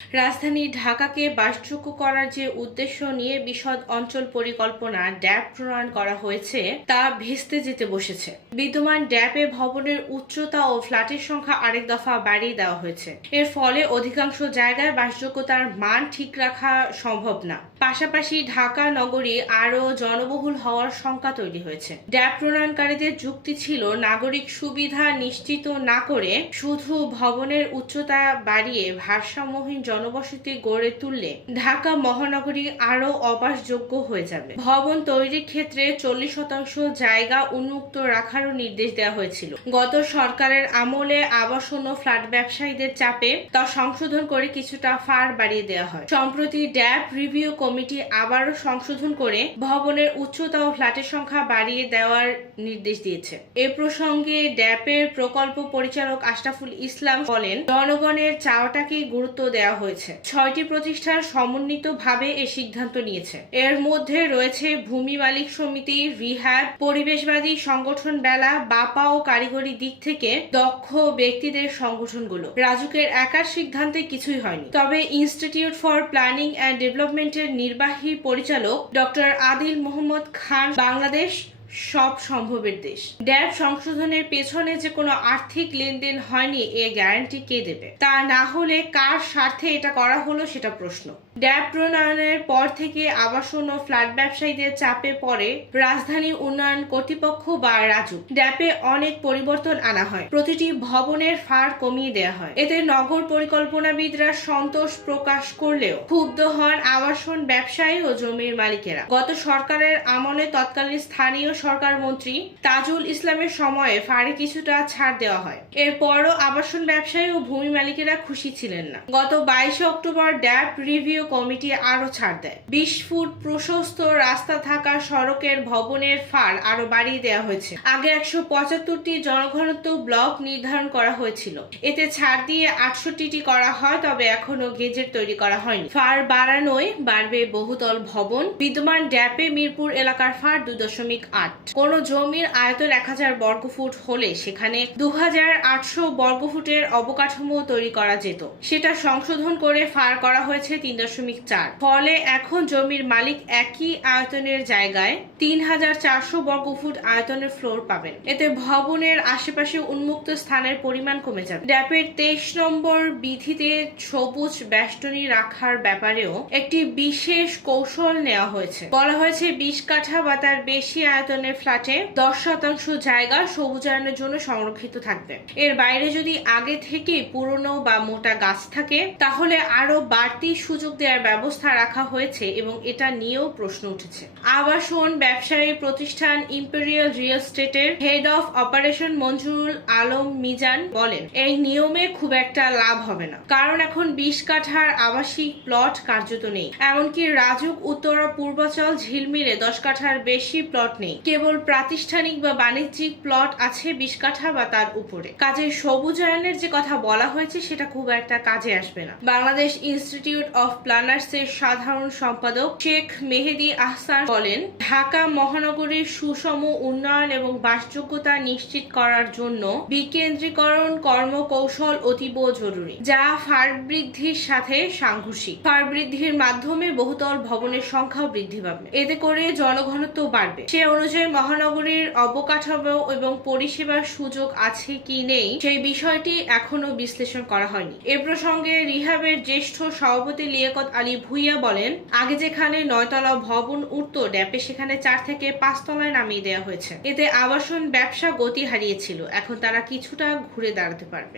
রাজধানী ঢাকাকে বাসযোগ্য করার যে উদ্দেশ্য নিয়ে বিশদ অঞ্চল পরিকল্পনা ড্যাব প্রণয়ন করা হয়েছে, তা ভেস্তে যেতে বসেছে। বিদ্যমান ড্যাপে ভবনের উচ্চতা ও ফ্ল্যাটের সংখ্যা আরেক দফা বাড়িয়ে দেওয়া হয়েছে। এর ফলে অধিকাংশ জায়গায় বাসযোগ্যতার মান ঠিক রাখা সম্ভব না। পাশাপাশি ঢাকা নগরী আরও জনবহুল হওয়ার শঙ্কা তৈরি হয়েছে। ড্যাপ প্রণয়নকারীদের যুক্তি ছিল, নাগরিক সুবিধা নিশ্চিত না করে শুধু ভবনের উচ্চতা বাড়িয়ে ভারসাম্যহীন জনবসতি গড়ে তুললে ঢাকা মহানগরী আরও অবাসযোগ্য হয়ে যাবে। ভবন তৈরির ক্ষেত্রে চল্লিশ শতাংশ জায়গা উন্মুক্ত রাখারও নির্দেশ দেওয়া হয়েছিল। গত সরকারের আমলে আবাসন ও ফ্ল্যাট ব্যবসায়ীদের চাপে তা সংশোধন করে কিছুটা ফার বাড়িয়ে দেওয়া হয়। সম্প্রতি ড্যাব রিভিউ কমিটি আবারও সংশোধন করে ভবনের উচ্চতা ও ফ্ল্যাটের সংখ্যা বাড়িয়ে দেওয়ার নির্দেশ দিয়েছে। এ প্রসঙ্গে ড্যাপের প্রকল্প পরিচালক আশরাফুল ইসলাম বলেন, জনগণের চাওয়াটাকেই গুরুত্ব দেওয়া হয়েছে। ছয়টি প্রতিষ্ঠান সমন্বিতভাবে এ সিদ্ধান্ত নিয়েছে। এর মধ্যে রয়েছে ভূমি মালিক সমিতি, রিহ্যাব, পরিবেশবাদী সংগঠন বেলা, বাপা ও কারিগরি দিক থেকে দক্ষ ব্যক্তিদের সংগঠনগুলো। রাজুকের একার সিদ্ধান্তে কিছুই হয়নি। তবে ইনস্টিটিউট ফর প্ল্যানিং অ্যান্ড ডেভেলপমেন্টের নির্বাহী পরিচালক ডক্টর আদিল মোহাম্মদ খান বাংলাদেশ সব সম্ভবের দেশ। ড্যাব সংশোধনের পেছনে যে কোনো আর্থিক লেনদেন হয়নি, এ গ্যারান্টি কে দেবে? তা না হলে কার স্বার্থে এটা করা হলো সেটা প্রশ্ন। ড্যাব প্রণয়নের পর থেকে আবাসন ও ফ্ল্যাট ব্যবসায়ীদের চাপে পড়ে রাজধানী উন্নয়ন কর্তৃপক্ষ বা রাজু। ড্যাপে অনেক পরিবর্তন আনা হয়। প্রতিটি ভবনের ফার কমিয়ে দেওয়া হয়। এতে নগর পরিকল্পনাবিদরা সন্তোষ প্রকাশ করলেও ক্ষুব্ধ হন আবাসন ব্যবসায়ী ও জমির মালিকেরা। গত সরকারের আমলে তৎকালীন স্থানীয় সরকার মন্ত্রী তাজুল ইসলামের সময়ে ফারে কিছুটা ছাড় দেওয়া হয়। এরপরও আবাসন ব্যবসায়ী ও ভূমি মালিকেরা খুশি ছিলেন না। গত বাইশে অক্টোবর ড্যাপ রিভিউ কমিটি আরও ছাড় দেয়। বিশ ফুট প্রশস্ত রাস্তা থাকা সড়কের ভবনের ফার আরও বাড়িয়ে দেওয়া হয়েছে। আগে একশো পঁচাত্তরটি জনঘনত্ব ব্লক নির্ধারণ করা হয়েছিল। এতে ছাড় দিয়ে আটষট্টিটি করা হয়, তবে এখনও গেজেট তৈরি করা হয়নি। ফার বাড়ানোয় বাড়বে বহুতল ভবন। বিদ্যমান ড্যাপে মিরপুর এলাকার ফার দু দশমিক আট। কোন জমির আয়তন এক হাজার বর্গফুট হলে সেখানে দু হাজার আটশো বর্গফুটের অবকাঠামো তৈরি করা যেত। সেটা সংশোধন করে ফার করা হয়েছে তিন দশমিক চার। ফলে এখন জমির মালিক একই আয়তনের জায়গায় তিন হাজার চারশো বর্গফুট আয়তনের ফ্লোর পাবেন। এতে ভবনের আশেপাশে উন্মুক্ত স্থানের পরিমাণ কমে যাবে। ড্যাপের তেইশ নম্বর বিধিতে সবুজ বেষ্টনী রাখার ব্যাপারেও একটি বিশেষ কৌশল নেওয়া হয়েছে। বলা হয়েছে, বিশ কাঠা বা তার বেশি আয়তনের ফ্ল্যাটে দশ শতাংশ জায়গা সবুজায়নের জন্য সংরক্ষিত থাকবে। এর বাইরে যদি আগে থেকে পুরনো বা মোটা গাছ থাকে, তাহলে আরও বাড়তি সুযোগ দেওয়ার ব্যবস্থা রাখা হয়েছে এবং এটা নিয়েও প্রশ্ন উঠেছে। আবাসন, ব্যবসায়ী প্রতিষ্ঠান, ইম্পেরিয়াল রিয়েল স্টেটের head of operation Manzurul Alam Mizan বলেন, এই নিয়মে খুব একটা লাভ হবে না। কারণ এখন বিশ কাঠার আবাসিক প্লট কার্যত নেই। এমনকি রাজুক, উত্তরা পূর্বাচল ঝিলমিলে দশ কাঠার বেশি প্লট নেই। কেবল প্রাতিষ্ঠানিক বা বাণিজ্যিক প্লট আছে বিশ কাঠা বা তার উপরে। কাজে সবুজায়নের যে কথা বলা হয়েছে, সেটা খুব একটা কাজে আসবে না। বাংলাদেশ ইনস্টিটিউট অফ প্ল্যানার্স এর সাধারণ সম্পাদক শেখ মেহেদি আহসান বলেন, ঢাকা মহানগরীর সুষম উন্নয়ন এবং বাসযোগ্যতা নিশ্চিত করার জন্য বিকেন্দ্রীকরণ কর্মকৌশল অতীব জরুরি, যা ফার বৃদ্ধির সাথে সাংঘর্ষিক। ফার বৃদ্ধির মাধ্যমে বহুতল ভবনের সংখ্যাও বৃদ্ধি পাবে। এতে করে জনঘনত্ব বাড়বে। সে অনুযায়ী মহানগরীর অবকাঠামো এবং পরিষেবার সুযোগ আছে কি নেই, সেই বিষয়টি এখনও বিশ্লেষণ করা হয়নি। এ প্রসঙ্গে রিহাবের জ্যেষ্ঠ সভাপতি লিয়াকত আলী ভুইয়া বলেন, আগে যেখানে নয়তলা ভবন উঠত, ড্যাপে সেখানে চার থেকে পাঁচ তলায় নামিয়ে দেওয়া হয়েছে। এতে আবাসন ব্যবসা গতি হারিয়েছিল, এখন তারা কিছুটা ঘুরে দাঁড়াতে পারবে।